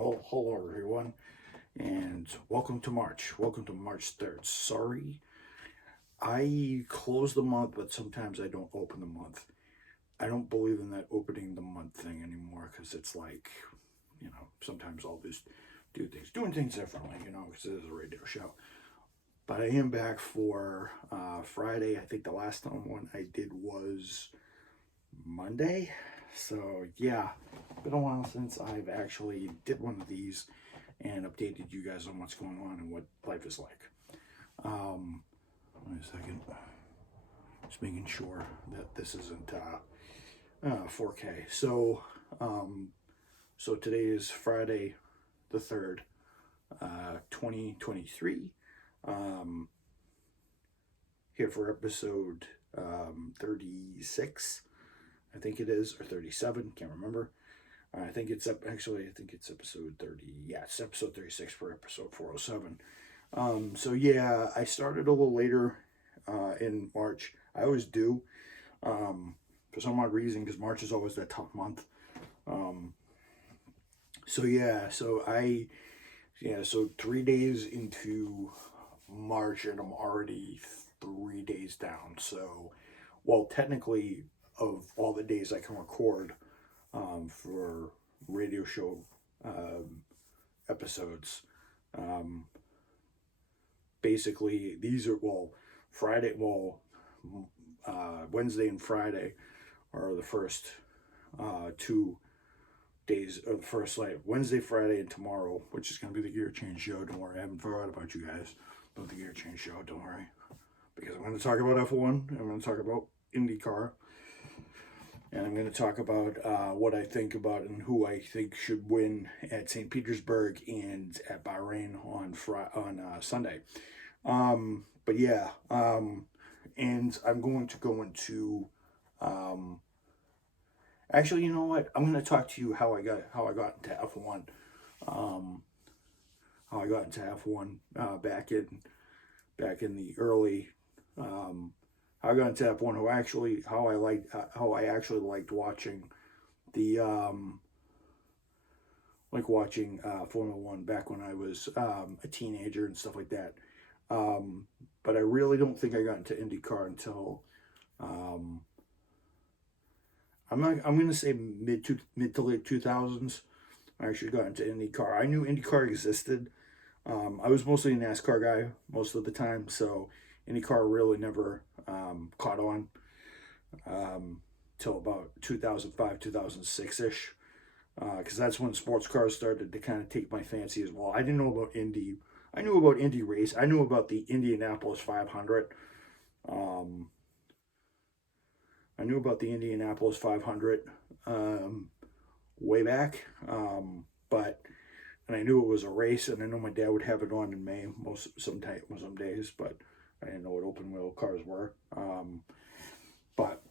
Well, hello everyone, and welcome to March. Welcome to March 3rd. Sorry, I close the month, but sometimes I don't open the month. I don't believe in that opening the month thing anymore because it's like, sometimes I'll just doing things differently, because it is a radio show. But I am back for Friday. I think the last one I did was Monday. So yeah, been a while since I've actually did one of these and updated you guys on what's going on and what life is like. Wait a second. Just making sure that this isn't 4K. So today is Friday the 3rd, 2023. Here for episode 36, I think it is, or 37, can't remember. I think it's episode 30. Yeah, it's episode 36 for episode 407. So yeah, I started a little later in March. I always do, for some odd reason, because March is always that tough month. So 3 days into March, and I'm already 3 days down. So, well, technically, of all the days I can record for radio show episodes, basically these are, Wednesday and Friday are the first 2 days, or the first, like, Wednesday, Friday, and tomorrow, which is going to be the gear change show. Don't worry, I haven't forgot about you guys about the gear change show. Don't worry, because I'm going to talk about F1. I'm going to talk about IndyCar, and I'm going to talk about what I think about and who I think should win at St. Petersburg and at Bahrain on Sunday. But yeah, and I'm going to go into. Actually, you know what? I'm going to talk to you how I got into F1. How I got into F1 back in the early. How I got into F1. How I actually liked watching the Formula One back when I was a teenager and stuff like that. But I really don't think I got into IndyCar until. I'm going to say mid to late 2000s. I actually got into IndyCar. I knew IndyCar existed. I was mostly a NASCAR guy most of the time, so IndyCar really never caught on till about 2005, 2006-ish, because that's when sports cars started to kind of take my fancy as well. I didn't know about Indy. I knew about Indy race. I knew about the Indianapolis 500. I knew about the Indianapolis 500 way back, and I knew it was a race, and I know my dad would have it on in May some days, but I didn't know what open wheel cars were. But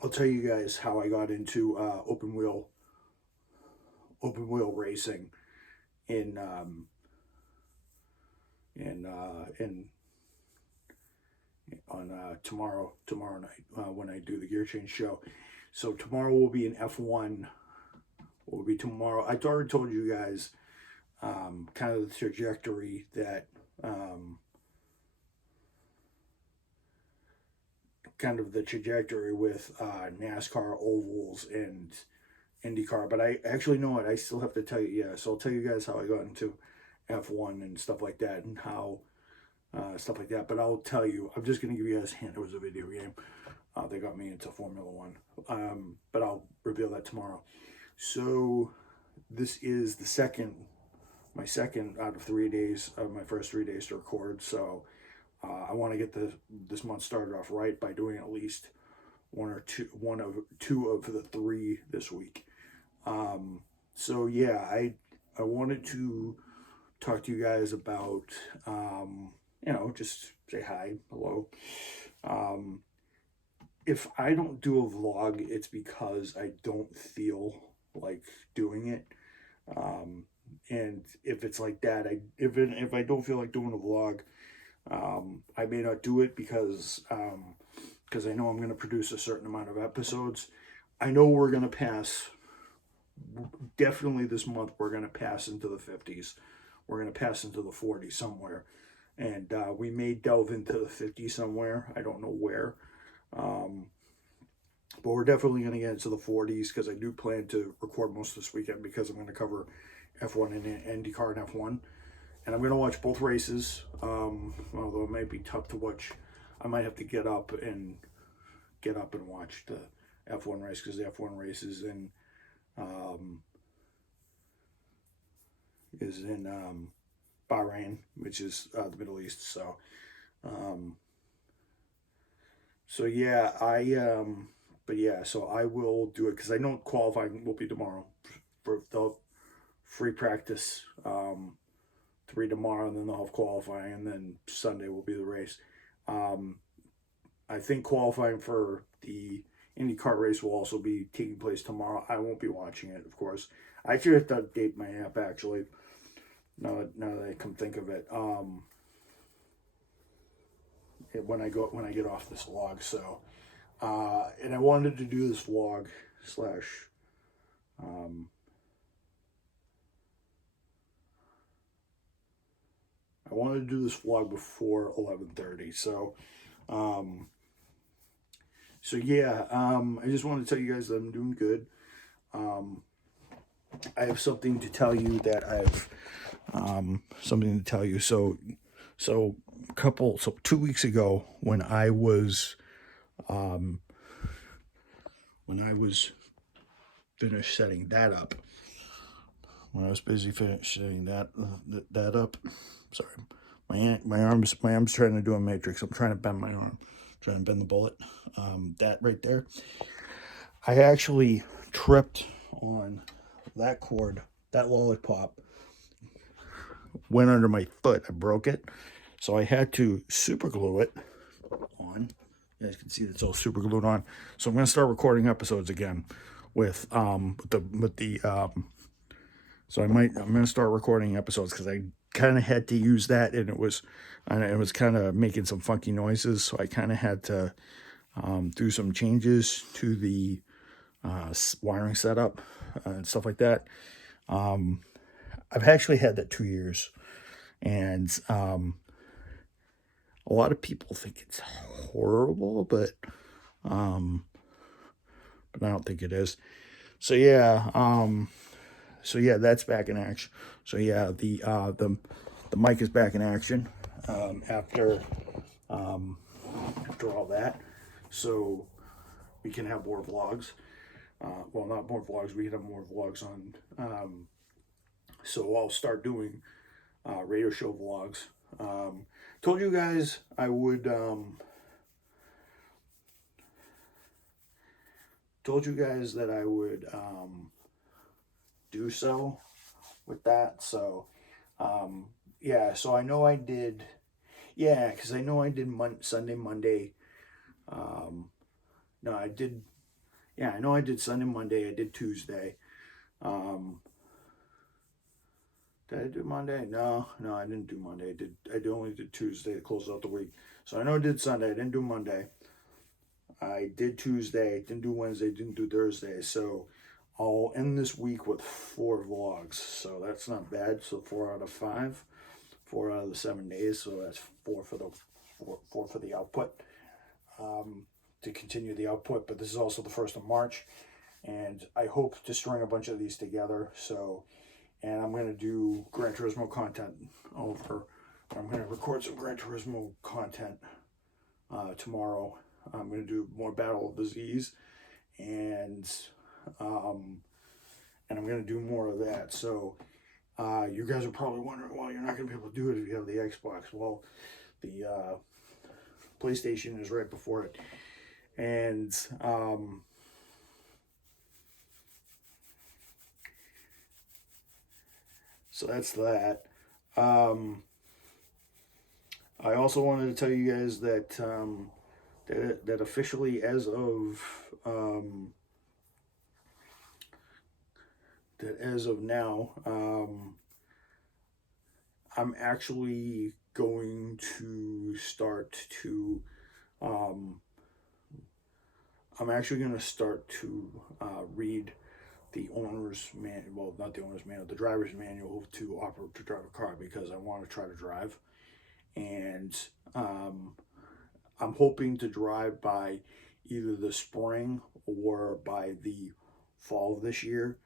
I'll tell you guys how I got into open wheel racing in on tomorrow night when I do the gear change show. So tomorrow will be an F1. Will be tomorrow. I already told you guys kind of the trajectory that with NASCAR ovals and IndyCar. But I actually know it. I still have to tell you. Yeah, so I'll tell you guys how I got into F1 and stuff like that, and how. Stuff like that, but I'll tell you, I'm just going to give you guys a hint. It was a video game. They got me into Formula One, but I'll reveal that tomorrow. So this is my second out of 3 days of my first 3 days to record. So I want to get this month started off right by doing at least one of two of the 3 this week. So yeah, I wanted to talk to you guys about just say hi, hello. If I don't do a vlog, it's because I don't feel like doing it. And if it's like that, if I don't feel like doing a vlog, I may not do it because I know I'm going to produce a certain amount of episodes. I know we're going to pass definitely this month we're going to pass into the 50s. We're going to pass into the 40s somewhere. And we may delve into the 50s somewhere. I don't know where. Um, but we're definitely going to get into the 40s because I do plan to record most this weekend because I'm going to cover F1 and IndyCar and F1. And I'm going to watch both races, although it might be tough to watch. I might have to get up and watch the F1 race because the F1 race is in Bahrain, which is the Middle East. So yeah, but yeah, so I will do it because I know qualifying will be tomorrow for the free practice. 3 tomorrow, and then they'll have qualifying, and then Sunday will be the race. I think qualifying for the IndyCar race will also be taking place tomorrow. I won't be watching it, of course. I actually have to update my app, actually, now that I come think of it. When I get off this vlog, so and I wanted to do this vlog slash I wanted to do this vlog before 11:30, so yeah, I just wanted to tell you guys that I'm doing good. I have something to tell you that something to tell you. So 2 weeks ago when I was finished setting that up, when I was busy setting that up, sorry, my arm's trying to do a matrix. I'm trying to bend my arm, trying to bend the bullet. That right there, I actually tripped on that cord, that lollipop went under my foot. I broke it, so I had to super glue it on. You guys can see it's all super glued on. So I'm gonna start recording episodes again with so I'm gonna start recording episodes because I kind of had to use that, and it was kind of making some funky noises, so I kind of had to do some changes to the wiring setup and stuff like that. I've actually had that 2 years, and a lot of people think it's horrible, but I don't think it is. So yeah, that's back in action. So yeah, the mic is back in action after all that. So we can have more vlogs. Well, not more vlogs. We can have more vlogs on. So I'll start doing radio show vlogs. Told you guys I would. Told you guys that I would do so with that. So yeah. So I know I did. Yeah, because I know I did Sunday, Monday. No, I did. Yeah, I know I did Sunday, Monday. I did Tuesday. Did I do Monday? No, I didn't do Monday. I only did Tuesday to close out the week. So I know I did Sunday. I didn't do Monday. I did Tuesday. Didn't do Wednesday. Didn't do Thursday. So I'll end this week with 4 vlogs. So that's not bad. So 4 out of 5, 4 out of the 7 days. So that's 4 for the output. To continue the output. But this is also the 1st of March, and I hope to string a bunch of these together. So. And I'm going to do Gran Turismo content over. I'm going to record some Gran Turismo content tomorrow. I'm going to do more Battle of the Z's, and I'm going to do more of that. So you guys are probably wondering, well, you're not going to be able to do it if you have the Xbox. Well, the PlayStation is right before it, and so that's that. I also wanted to tell you guys that that officially, as of now, I'm actually going to start to read the owner's manual, well, not the owner's manual, the driver's manual to drive a car, because I want to try to drive. And I'm hoping to drive by either the spring or by the fall of this year,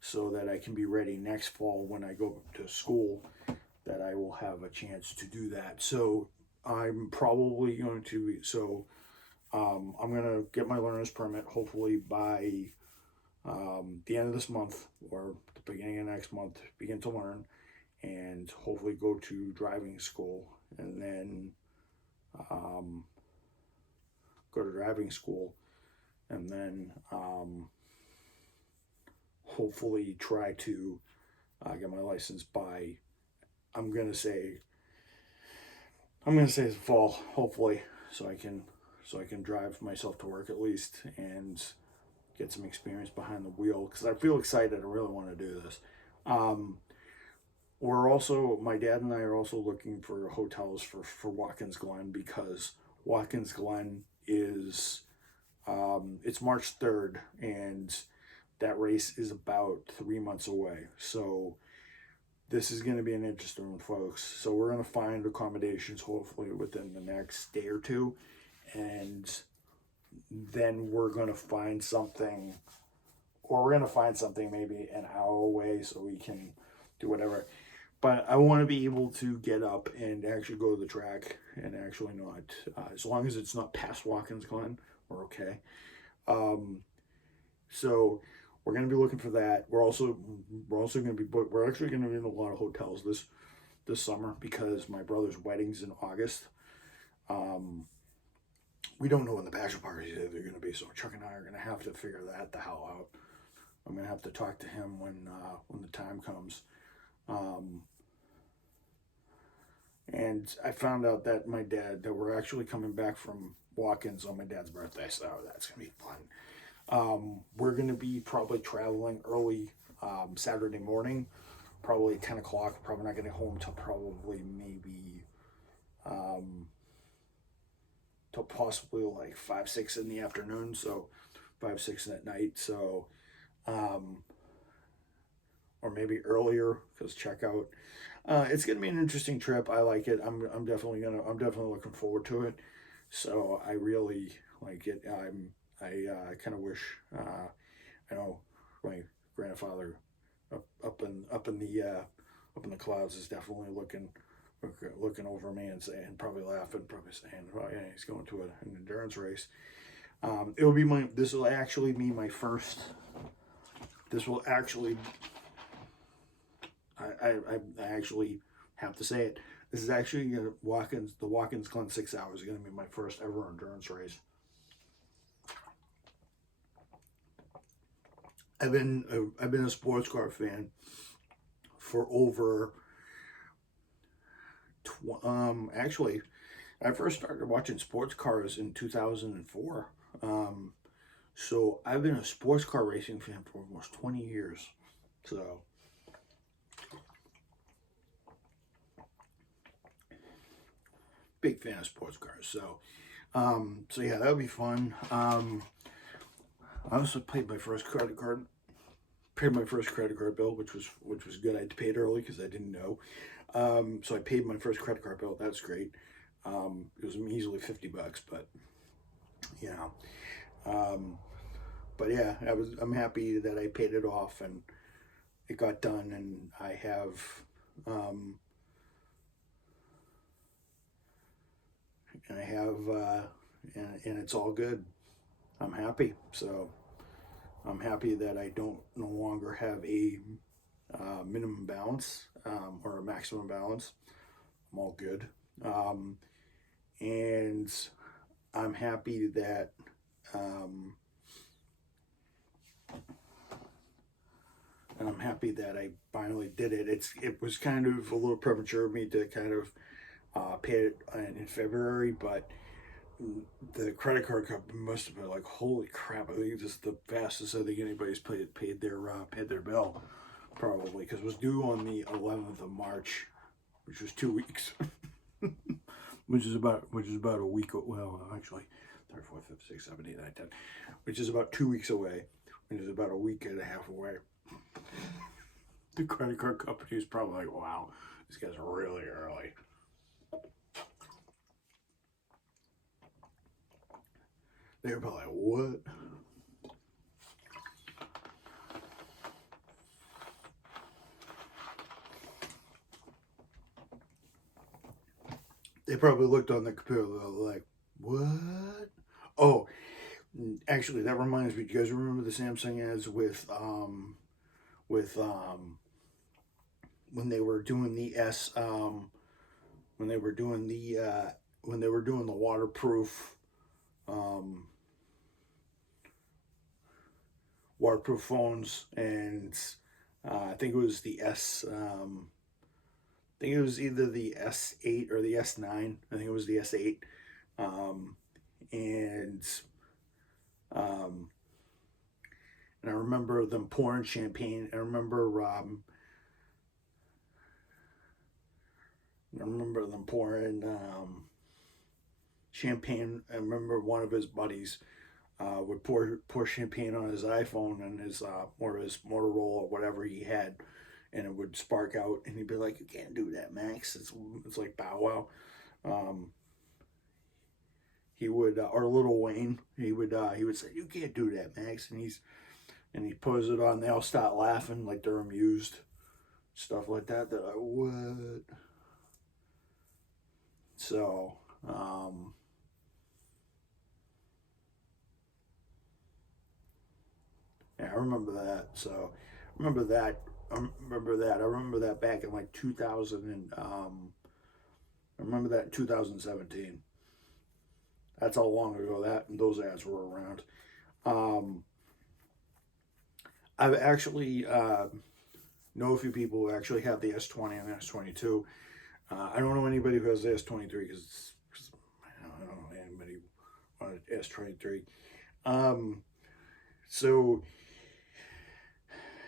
so that I can be ready next fall when I go to school, that I will have a chance to do that. So I'm probably going to, I'm going to get my learner's permit hopefully by the end of this month or the beginning of next month, begin to learn, and hopefully go to driving school, and then go to driving school, and then hopefully try to get my license by, I'm gonna say the fall, hopefully, so I can drive myself to work at least and get some experience behind the wheel, because I feel excited. I really want to do this. My dad and I are also looking for hotels for Watkins Glen, because Watkins Glen is, it's March 3rd, and that race is about 3 months away. So this is going to be an interesting one, folks. So we're going to find accommodations hopefully within the next day or two, and then we're going to find something, maybe an hour away, so we can do whatever. But I want to be able to get up and actually go to the track, and actually not, as long as it's not past Watkins Glen, we're okay. So we're going to be looking for that. We're also going to be we're actually going to be in a lot of hotels this summer, because my brother's wedding's in August. We don't know when the bachelor parties are going to be, so Chuck and I are going to have to figure that the hell out. I'm going to have to talk to him when the time comes. And I found out that we're actually coming back from Watkins on my dad's birthday, so that's going to be fun. We're going to be probably traveling early Saturday morning, probably 10 o'clock. Probably not getting home till probably maybe till possibly like 5, 6 in the afternoon, so 5, 6 at night. So or maybe earlier, because checkout. It's gonna be an interesting trip. I like it. I'm definitely looking forward to it. So I really like it. I kind of wish, I know my grandfather up in the clouds is definitely looking over me and saying, probably laughing, probably saying, oh yeah, he's going to an endurance race. This will actually be my first. This will actually. I actually have to say it. This is actually the Watkins Glen 6 hours is going to be my first ever endurance race. I've been a sports car fan for over. Actually, I first started watching sports cars in 2004. So I've been a sports car racing fan for almost 20 years. So. Big fan of sports cars, so yeah, that would be fun. I also paid my first credit card bill, which was good. I had to pay it early because I didn't know. So I paid my first credit card bill. That's great. It was easily $50, but you know, but yeah, I'm happy that I paid it off and it got done, and I have. And it's all good. I'm happy. So I'm happy that I don't no longer have a minimum balance or a maximum balance. I'm all good. And I'm happy that I finally did it. It was kind of a little premature of me to kind of pay it in February, but the credit card company must have been like, holy crap, I think this is the fastest I think anybody's paid their bill, probably, because it was due on the 11th of March, which was 2 weeks. which is about a week, well, actually 3, 4, 5, 6, 7, 8, 9, 10, which is about 2 weeks away. and it's about a week and a half away. The credit card company is probably like, wow, these guys are really early. They were probably like, what? They probably looked on the computer like, what? Oh, actually, that reminds me. Do you guys remember the Samsung ads with when they were doing the when they were doing the waterproof um, waterproof phones, and I think it was the S. I think it was either the S8 or the S9. I think it was the S8. Um, and um, and I remember them pouring champagne. I remember them pouring champagne. I remember one of his buddies would pour champagne on his iPhone and his or his Motorola or whatever he had, and it would spark out, and he'd be like, "You can't do that, Max. It's like Bow Wow." Um, he would or Little Wayne. He would say, "You can't do that, Max," and he puts it on. They all start laughing like they're amused, stuff like that. They're like, "What?" So. Yeah, I remember that. So, remember that. I remember that. I remember that back in like 2000 and I remember that in 2017. That's how long ago those ads were around. Um, I've actually know a few people who actually have the S20 and the S22. I don't know anybody who has the S23 because I don't know anybody on an S23. Um, so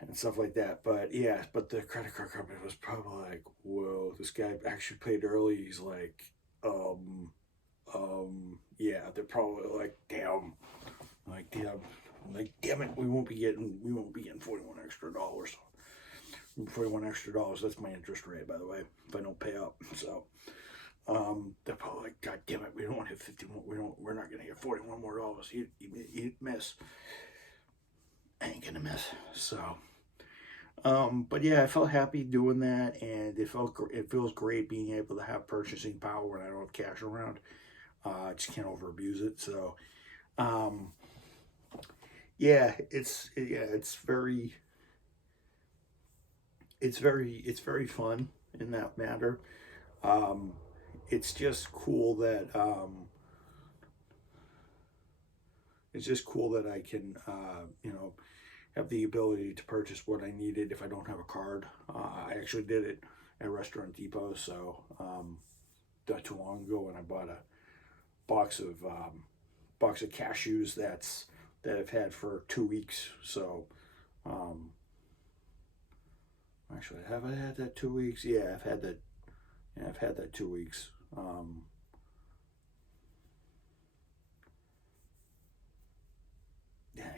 and stuff like that. But yeah, but the credit card company was probably like, whoa, this guy actually paid early. He's like, yeah, they're probably like, damn, like damn it, we won't be getting $41 extra. $41 extra. That's my interest rate, by the way, if I don't pay up. So. They're probably like, God damn it, we don't want to hit 50 more. We're not gonna get $41 more. You miss. I ain't gonna miss. So, but yeah, I felt happy doing that, and it feels great being able to have purchasing power when I don't have cash around. I just can't over abuse it. So, um, yeah, it's very fun in that matter. Um, it's just cool that I can have the ability to purchase what I needed if I don't have a card. I actually did it at Restaurant Depot, so not too long ago when I bought a box of cashews that I've had for 2 weeks. So actually, have I had that 2 weeks? Yeah, I've had that. Yeah, I've had that 2 weeks. Yeah,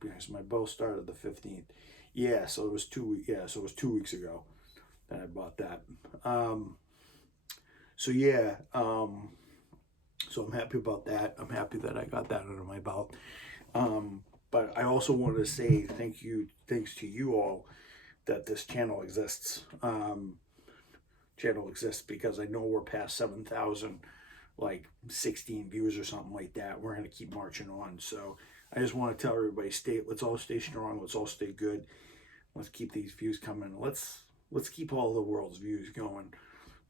because my bill started the 15th. Yeah, so it was 2 weeks. Yeah, so it was 2 weeks ago that I bought that. Um, so yeah, so I'm happy about that. I'm happy that I got that under my belt. But I also wanted to say thanks to you all that this channel exists because I know we're past 7,000, like 16 views or something like that. We're gonna keep marching on. So I just want to tell everybody, let's all stay strong. Let's all stay good. Let's keep these views coming. Let's keep all the world's views going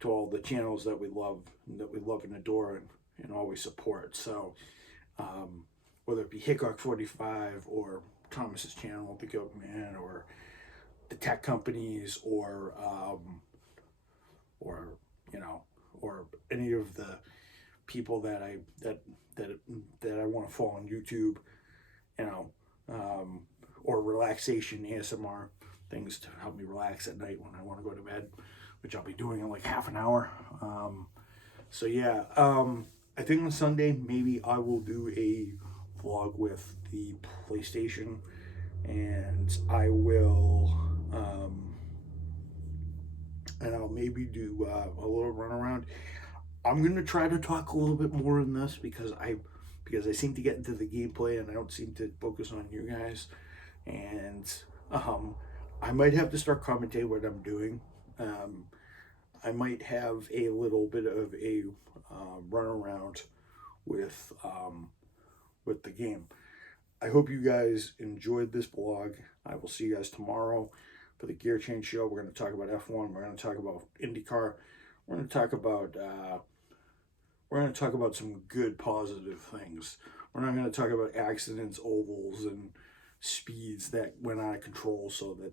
to all the channels that we love and adore and always support. So whether it be Hickok 45 or Thomas's channel, The Goat Man, or the tech companies, or or any of the people that I want to follow on YouTube, you know, or relaxation ASMR things to help me relax at night when I want to go to bed, which I'll be doing in like half an hour. So yeah, I think on Sunday maybe I will do a vlog with the PlayStation, and I will, and I'll maybe do a little run around. I'm gonna try to talk a little bit more in this because I seem to get into the gameplay and I don't seem to focus on you guys, and I might have to start commentating what I'm doing. I might have a little bit of a run around with the game. I hope you guys enjoyed this vlog. I will see you guys tomorrow for the Gear Change Show. We're going to talk about F1. We're going to talk about IndyCar. We're going to talk about some good positive things. We're not going to talk about accidents, ovals, and speeds that went out of control, so that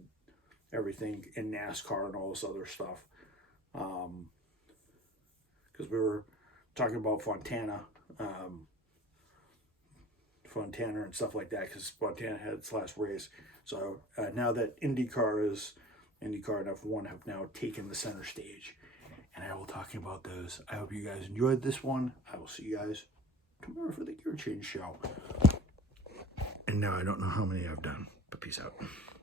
everything in NASCAR and all this other stuff. Because we were talking about Fontana and stuff like that, because Fontana had its last race. So now that IndyCar and F1 have now taken the center stage, and I will talking about those. I hope you guys enjoyed this one. I will see you guys tomorrow for the Gear Change Show. And now I don't know how many I've done, but peace out.